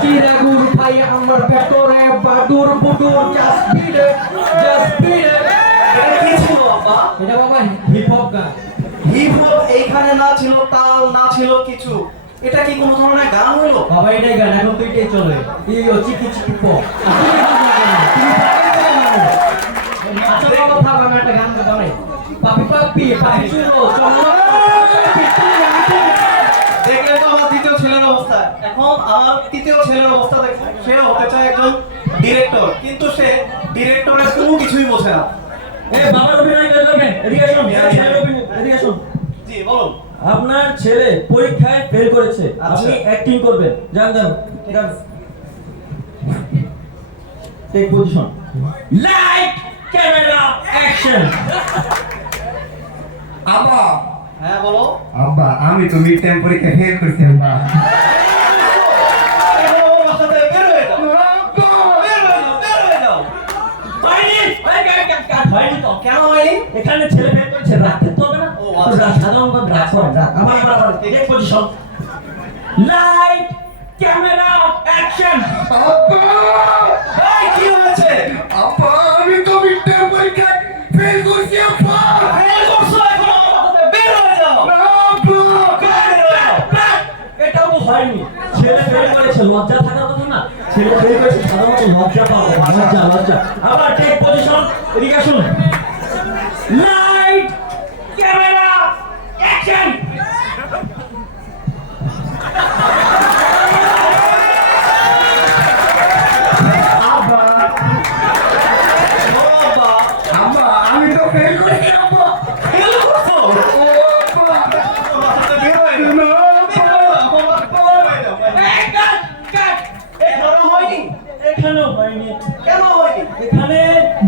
চিরাগুর ভাই আমার ভেতরে বাদুর বুদুর জাস্ট বিট ইট এটা কি ছিল বাবা? এটা বাবা হিপ হপ গান। হিপ হপ এইখানে না ছিল তাল, না ছিল কিছু। এটা কি কোনো ধরনের গান হলো? বাবা এটাই গান, এখন তো এটাই চলে। এই চিকি চিকি পপ। আচ্ছা বাবা থাক, আমি একটা গান বানাই। পাপি পাপি পাপি চুলো চলো। দেখলে তো আমার দ্বিতীয় ছেলের অবস্থা। এখন আমার তৃতীয় ছেলের অবস্থা দেখো, সে হতে চায় একজন ডিরেক্টর, কিন্তু সে ডিরেক্টরের কোনো কিছুই বোঝে না। এ বাবার অভিনয় করবেন, এদিকে আসুন, ছেলের অভিনয়, এদিকে আসুন। জি বলুন। আপনার ছেলে পরীক্ষায় ফেল করেছে, আপনি অ্যাক্টিং করবেন। যান যান যান। Take position, light camera action. আব্বা হ্যাঁ বলো। আব্বা আমি তো মিড টাইম পরীক্ষা ফেল করছি আব্বা। বের হয়ে যাও, বের হয়ে যাও। হয়নি, হয়নি তো। কেন হয়নি? এখানে ছেলে ফেল করেছে, রাখতে তো হবে না। ও, আচ্ছা। সাধারণভাবে রাখ করেন, রাখ। আবার take position, light camera action. এই কি হয়েছে? আব্বা আমি তো মিড টাইম পরীক্ষায় ফেল করছি আব্বা। ফেল করছো, এখন আমার সাথে বের হয়ে যাও। আব্বা বের হয়ে যাও। এটাও তো হয়নি। ছেলে ফেল করেছে, লজ্জা থাকার কথা না। ছেলে ফেল করেছে, সাধারণত লজ্জা পাওয়া, লজ্জা লজ্জা। আবার টেক পজিশন, এদিকে আসুন। Light camera action. আব্বা ও বাবা, আব্বা আমি তো ফেল করছি আব্বা। ফেল করছো? ও আব্বা আমার সাথে বের হয়ে যাও। না এই কাট কাট। এখনো হয়নি? এখানেও হয়নি। কেন হয়নি? এখানে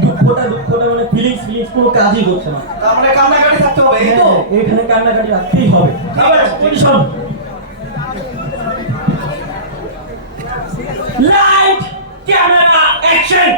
দুঃখটা মানে ফিলিংস কোনো কাজই করছে না। তার মানে কান্নাকাটি থাকতে হবে, এই তো? হ্যাঁ, এখানে কান্নাকাটি রাখতেই হবে। আবার পজিশন, লাইট ক্যামেরা অ্যাকশন।